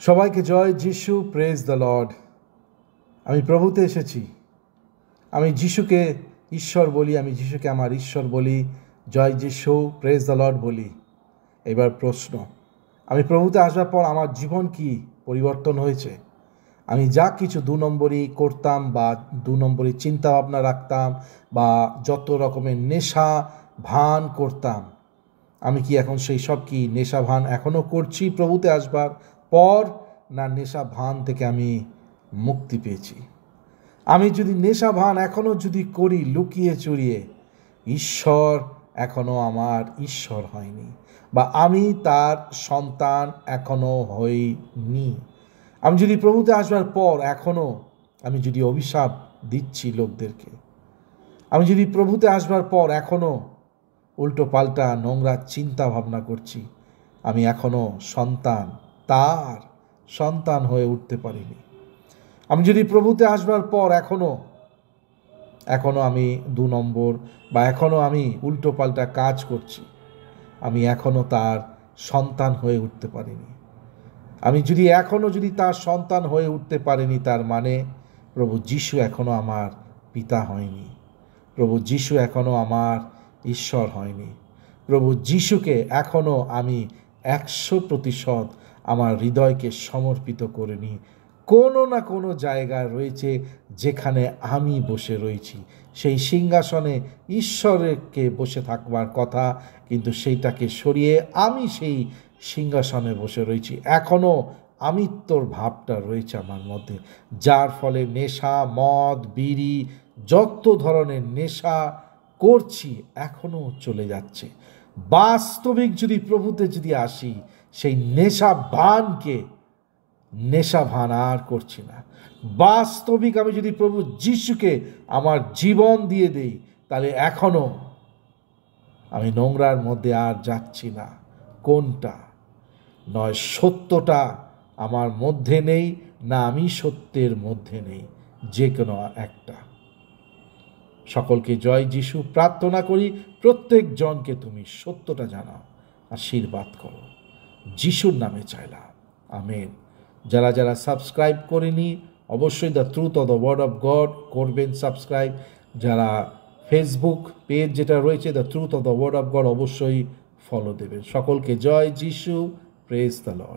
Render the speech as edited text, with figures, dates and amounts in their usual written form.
সবাইকে জয় যিশু, praise the Lord. আমি প্রভুতে এসেছি। আমি যিশুকে ঈশ্বর বলি, আমি যিশুকে আমার ঈশ্বর বলি। জয় যিশু, প্রেজ দ্য লর্ড বলি। এবার প্রশ্ন, আমি প্রভুতে আসার পর আমার জীবন কি পরিবর্তন হয়েছে? আমি যা কিছু 2 নম্বরই করতাম বা 2 নম্বরই চিন্তা ভাবনা রাখতাম বা যত রকমের নেশা ভান করতাম, আমি কি এখন সেই সব কি নেশা ভান এখনও করছি প্রভুতে আসবার পর, না নেশা ভান থেকে আমি মুক্তি পেয়েছি? আমি যদি নেশা ভান এখনও যদি করি লুকিয়ে চুরিয়ে, ঈশ্বর এখনও আমার ঈশ্বর হয়নি, বা আমি তার সন্তান এখনও হইনি। আমি যদি প্রভুতে আসবার পর এখনও আমি যদি অভিশাপ দিচ্ছি লোকদেরকে, আমি যদি প্রভুতে আসবার পর এখনও উল্টো পাল্টা নোংরা চিন্তা ভাবনা করছি, আমি এখনও তার সন্তান হয়ে উঠতে পারিনি। আমি যদি প্রভুতে আসবার পর এখনও আমি 2 নম্বর বা এখনও আমি উল্টো পাল্টা কাজ করছি, আমি এখনও তার সন্তান হয়ে উঠতে পারিনি। আমি যদি এখনও তার সন্তান হয়ে উঠতে পারিনি, তার মানে প্রভু যিশু এখনও আমার পিতা হয়নি, প্রভু যিশু এখনও আমার ঈশ্বর হয়নি, প্রভু যিশুকে এখনও আমি 100% আমার হৃদয়কে সমর্পিত করিনি। কোনো না কোনো জায়গায় রয়েছে যেখানে আমি বসে রয়েছি, সেই সিংহাসনে ঈশ্বরকে বসে থাকবার কথা, কিন্তু সেইটাকে সরিয়ে আমি সেই সিংহাসনে বসে রয়েছি। এখনও আমিত্বর ভাবটা রয়েছে আমার মধ্যে, যার ফলে নেশা, মদ, বিড়ি, যত ধরনের নেশা করছি এখনও চলে যাচ্ছে। বাস্তবিক যদি প্রভুতে আসি, সেই নেশা ভান আর করছি না। বাস্তবিক আমি যদি প্রভু যিশুকে আমার জীবন দিয়ে দেই, তাহলে এখনও আমি নোংরার মধ্যে আর যাচ্ছি না। কোনটা? নয় সত্যটা আমার মধ্যে নেই, না আমি সত্যের মধ্যে নেই, যে কোনো একটা। সকলকে জয় যিশু প্রার্থনা করি, প্রত্যেক জনকে তুমি সত্যটা জানাও, আশীর্বাদ করো, যিশুর নামে চাইলাম, আমেন। যারা যারা সাবস্ক্রাইব করেনি, অবশ্যই the truth of the word of God করবেন সাবস্ক্রাইব। যারা ফেসবুক পেজ যেটা রয়েছে the truth of the word of God, অবশ্যই ফলো দেবেন। সকলকে জয় যিশু, প্রেজ দ্য লর্ড।